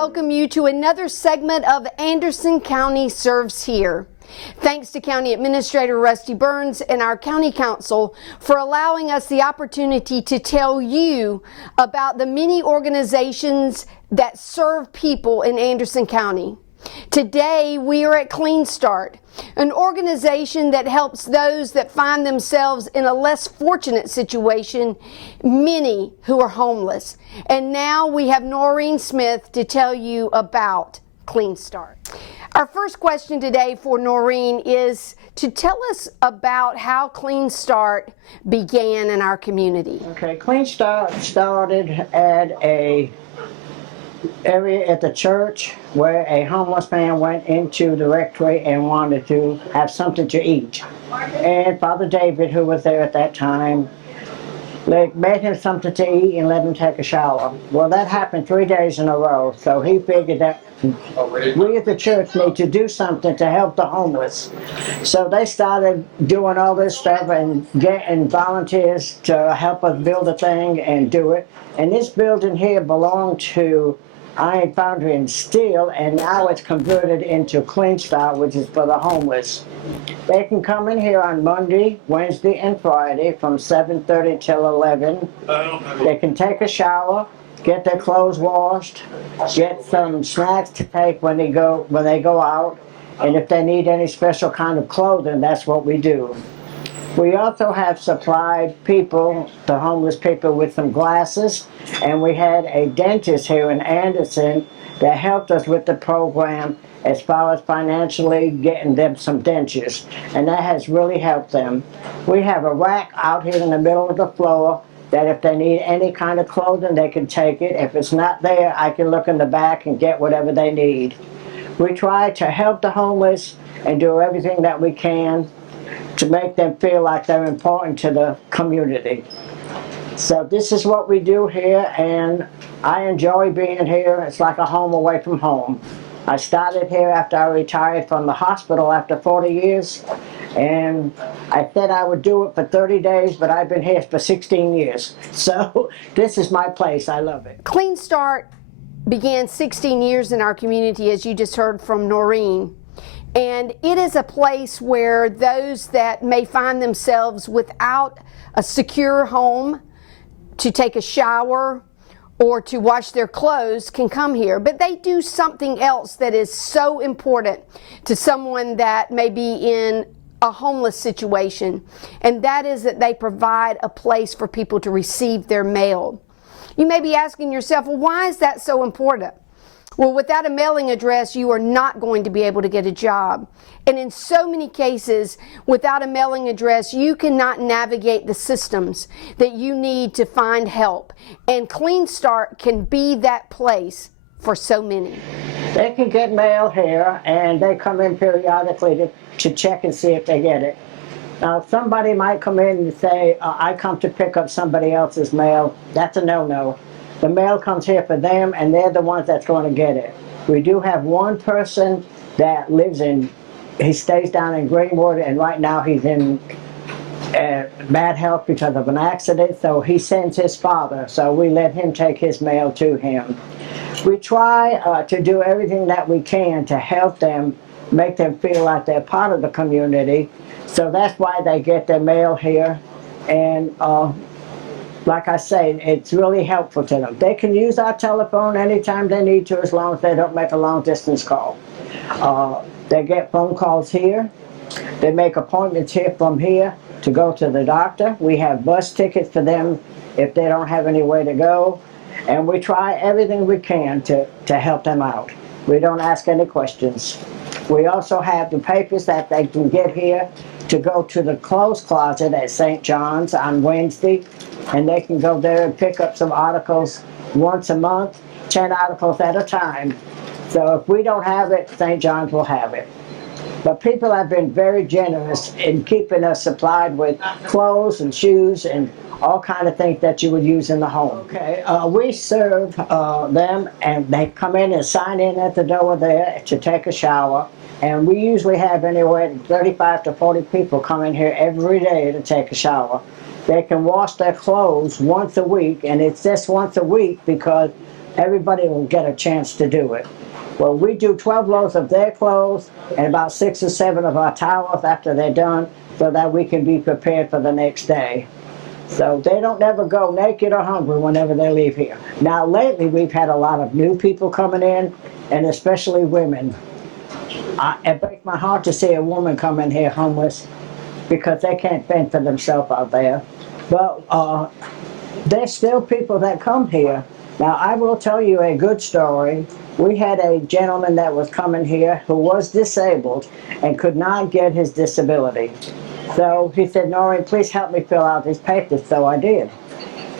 welcome you to another segment of Anderson County Serves Here. Thanks to County Administrator Rusty Burns and our County Council for allowing us the opportunity to tell you about the many organizations that serve people in Anderson County. Today we are at Clean Start, an organization that helps those that find themselves in a less fortunate situation, many who are homeless. And now we have Noreen Smith to tell you about Clean Start. Our first question today for Noreen is to tell us about how Clean Start began in our community. Okay, Clean Start started at a area at the church where a homeless man went into the rectory and wanted to have something to eat. And Father David, who was there at that time, made him something to eat and let him take a shower. Well, that happened 3 days in a row, so he figured that we at the church need to do something to help the homeless. So they started doing all this stuff and getting volunteers to help us build a thing and do it. And this building here belonged to Iron Foundry and Steel, and now it's converted into Clean Start, which is for the homeless. They can come in here on Monday, Wednesday, and Friday from 7:30 till 11. They can take a shower, get their clothes washed, get some snacks to take when they go out, and if they need any special kind of clothing, that's what we do. We also have supplied people, the homeless people, with some glasses, and we had a dentist here in Anderson that helped us with the program as far as financially getting them some dentures, and that has really helped them. We have a rack out here in the middle of the floor that if they need any kind of clothing, they can take it. If it's not there, I can look in the back and get whatever they need. We try to help the homeless and do everything that we can to make them feel like they're important to the community. So this is what we do here, and I enjoy being here. It's like a home away from home. I started here after I retired from the hospital after 40 years, and I said I would do it for 30 days, but I've been here for 16 years. So this is my place. I love it. Clean Start began 16 years in our community, as you just heard from Noreen. And it is a place where those that may find themselves without a secure home to take a shower or to wash their clothes can come here. But they do something else that is so important to someone that may be in a homeless situation, and that is that they provide a place for people to receive their mail. You may be asking yourself, well, why is that so important? Well, without a mailing address, you are not going to be able to get a job. And in so many cases, without a mailing address, you cannot navigate the systems that you need to find help. And Clean Start can be that place for so many. They can get mail here, and they come in periodically to check and see if they get it. Now, somebody might come in and say, I come to pick up somebody else's mail. That's a no-no. The mail comes here for them, and they're the ones that's going to get it. We do have one person that he stays down in Greenwood, and right now he's in bad health because of an accident, so he sends his father, so we let him take his mail to him. We try to do everything that we can to help them, make them feel like they're part of the community, so that's why they get their mail here, and like I say, it's really helpful to them. They can use our telephone anytime they need to, as long as they don't make a long distance call. They get phone calls here. They make appointments here from here to go to the doctor. We have bus tickets for them if they don't have anywhere to go. And we try everything we can to help them out. We don't ask any questions. We also have the papers that they can get here to go to the clothes closet at St. John's on Wednesday, and they can go there and pick up some articles once a month, 10 articles at a time. So if we don't have it, St. John's will have it. But people have been very generous in keeping us supplied with clothes and shoes and all kind of things that you would use in the home. Okay, we serve them, and they come in and sign in at the door there to take a shower. And we usually have anywhere 35 to 40 people come in here every day to take a shower. They can wash their clothes once a week, and it's just once a week because everybody will get a chance to do it. Well, we do 12 loads of their clothes and about 6 or 7 of our towels after they're done, so that we can be prepared for the next day. So they don't ever go naked or hungry whenever they leave here. Now lately we've had a lot of new people coming in, and especially women. It breaks my heart to see a woman come in here homeless because they can't fend for themselves out there. But there's still people that come here. Now I will tell you a good story. We had a gentleman that was coming here who was disabled and could not get his disability. So he said, Noreen, please help me fill out these papers. So I did.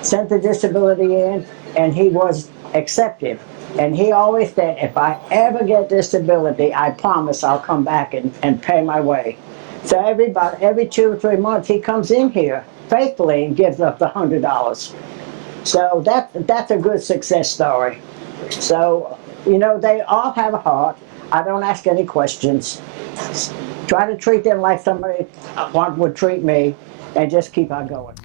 Sent the disability in, and he was accepted. And he always said, if I ever get disability, I promise I'll come back and pay my way. So every 2 or 3 months, he comes in here faithfully and gives us the $100. So that's a good success story. So, you know, they all have a heart. I don't ask any questions. Try to treat them like somebody would treat me, and just keep on going.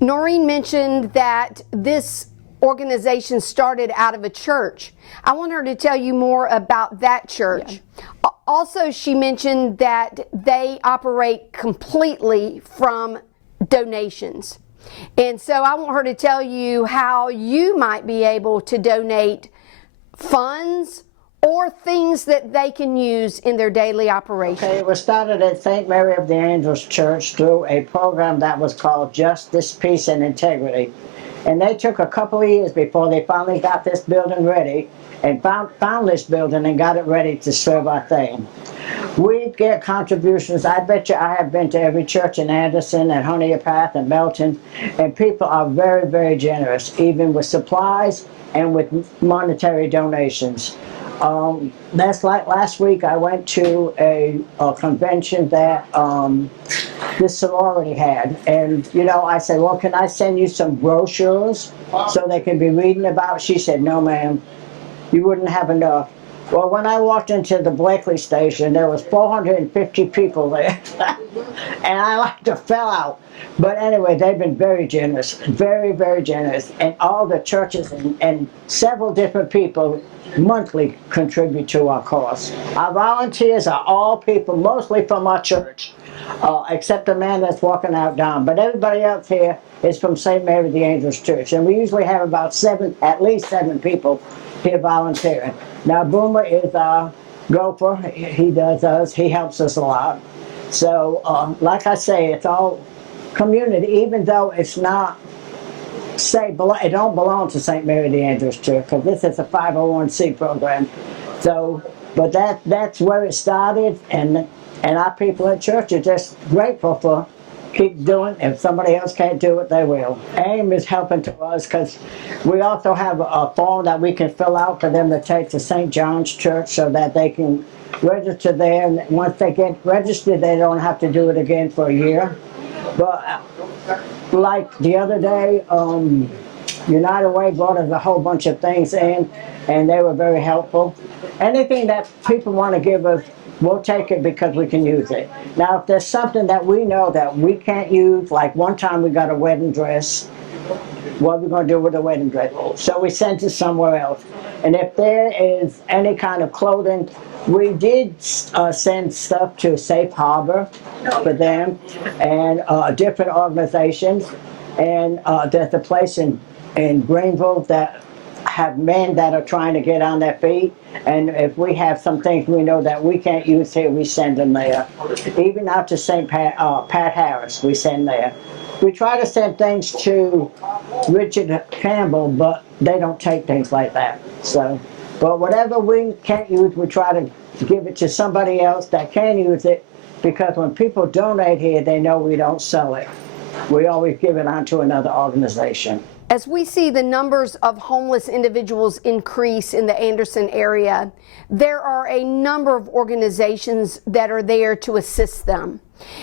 Noreen mentioned that this organization started out of a church. I want her to tell you more about that church. Yeah. Also, she mentioned that they operate completely from donations. And so I want her to tell you how you might be able to donate funds or things that they can use in their daily operation. Okay, it was started at St. Mary of the Angels Church through a program that was called Justice, Peace, and Integrity. And they took a couple of years before they finally got this building ready and found this building and got it ready to serve our thing. We get contributions. I bet you I have been to every church in Anderson and Honeypath and Melton, and people are very, very generous, even with supplies and with monetary donations. That's like last week I went to a convention that this sorority had, and you know, I said, well, can I send you some brochures so they can be reading about it? She said, no ma'am, you wouldn't have enough. Well, when I walked into the Blakely station, there was 450 people there, and I like to fell out. But anyway, they've been very generous, very, very generous. And all the churches and several different people monthly contribute to our cause. Our volunteers are all people, mostly from our church, except the man that's walking out down. But everybody else here is from St. Mary of the Angels Church. And we usually have about at least seven people here volunteering. Now, Boomer is our gopher. He does us. He helps us a lot. So, like I say, it's all community, even though it's not, it don't belong to St. Mary of the Angels Church, because this is a 501c program. So, but that's where it started, and our people at church are just grateful for keep doing. If somebody else can't do it, they will. AIM is helping to us because we also have a form that we can fill out for them to take to St. John's Church so that they can register there. And once they get registered, they don't have to do it again for a year. But like the other day, United Way brought us a whole bunch of things in, and they were very helpful. Anything that people want to give us, we'll take it because we can use it. Now, if there's something that we know that we can't use, like one time we got a wedding dress, what are we going to do with the wedding dress? So we sent it somewhere else. And if there is any kind of clothing, we did send stuff to Safe Harbor for them and different organizations. And there's a place in Greenville that have men that are trying to get on their feet, and if we have some things we know that we can't use here, we send them there. Even out to St. Pat Harris, we send there. We try to send things to Richard Campbell, but they don't take things like that. So, but whatever we can't use, we try to give it to somebody else that can use it, because when people donate here, they know we don't sell it. We always give it on to another organization. As we see the numbers of homeless individuals increase in the Anderson area, there are a number of organizations that are there to assist them.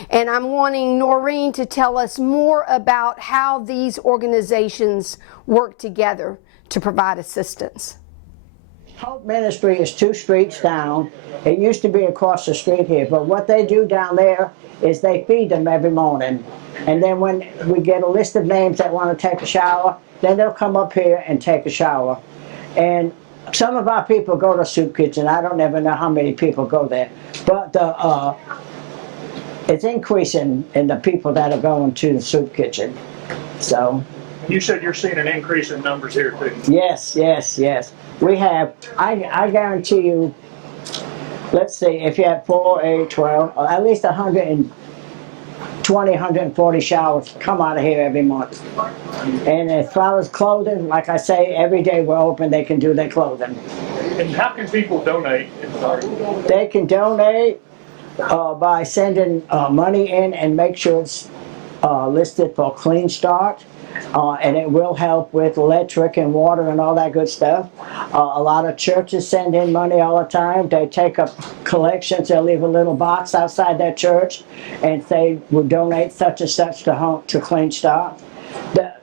And I'm wanting Noreen to tell us more about how these organizations work together to provide assistance. Hope Ministry is 2 streets down. It used to be across the street here, but what they do down there is they feed them every morning. And then when we get a list of names that want to take a shower, then they'll come up here and take a shower. And some of our people go to soup kitchen. I don't ever know how many people go there, but it's increasing in the people that are going to the soup kitchen. So. You said you're seeing an increase in numbers here too. Yes, yes, yes. We have. I guarantee you. Let's see, if you have 4, 8, 12, at least 120, 140 showers come out of here every month. And as far as clothing, like I say, every day we're open, they can do their clothing. And how can people donate? They can donate by sending money in and make sure it's listed for Clean Start. And it will help with electric and water and all that good stuff. A lot of churches send in money all the time. They take up collections. They'll leave a little box outside their church and say, we'll donate such and such to Clean Start. The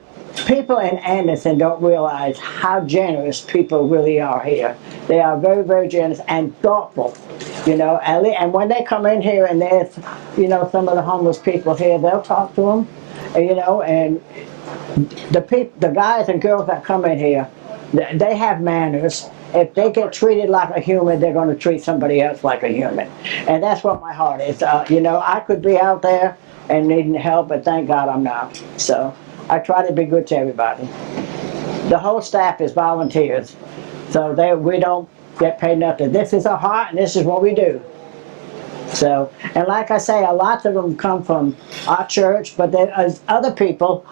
people in Anderson don't realize how generous people really are here. They are very, very generous and thoughtful, you know. And when they come in here and there's, you know, some of the homeless people here, they'll talk to them, you know, and the guys and girls that come in here, they have manners. If they get treated like a human, they're going to treat somebody else like a human. And that's what my heart is. You know, I could be out there and needing help, but thank God I'm not. So I try to be good to everybody. The whole staff is volunteers, so we don't get paid nothing. This is our heart, and this is what we do. So, and like I say, a lot of them come from our church, but there's other people,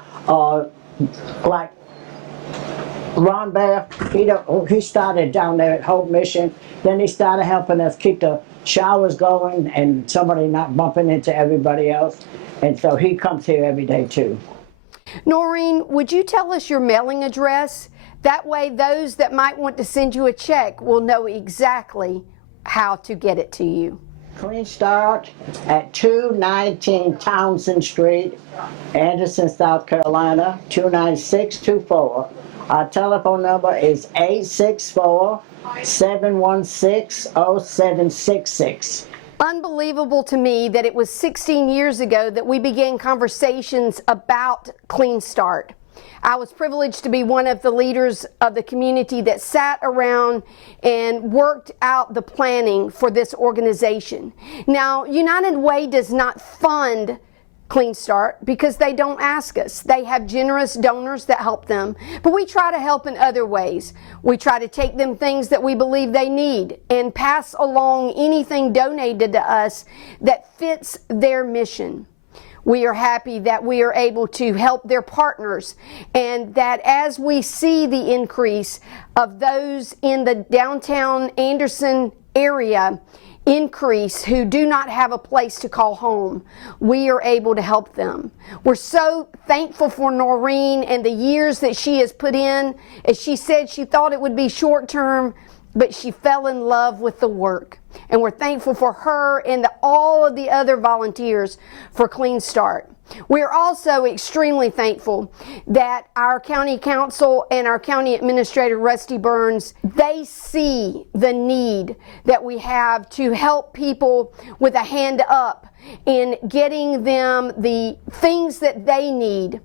like Ron Bear, he started down there at Hope Mission. Then he started helping us keep the showers going and somebody not bumping into everybody else. And so he comes here every day too. Noreen, would you tell us your mailing address? That way those that might want to send you a check will know exactly how to get it to you. Clean Start at 219 Townsend Street, Anderson, South Carolina, 29624. Our telephone number is 864-716-0766. Unbelievable to me that it was 16 years ago that we began conversations about Clean Start. I was privileged to be one of the leaders of the community that sat around and worked out the planning for this organization. Now, United Way does not fund Clean Start because they don't ask us. They have generous donors that help them, but we try to help in other ways. We try to take them things that we believe they need and pass along anything donated to us that fits their mission. We are happy that we are able to help their partners, and that as we see the increase of those in the downtown Anderson area increase who do not have a place to call home, we are able to help them. We're so thankful for Noreen and the years that she has put in. As she said, she thought it would be short term, but she fell in love with the work. And we're thankful for her and all of the other volunteers for Clean Start. We're also extremely thankful that our county council and our county administrator, Rusty Burns, they see the need that we have to help people with a hand up in getting them the things that they need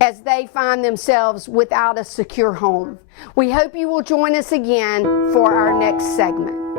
as they find themselves without a secure home. We hope you will join us again for our next segment.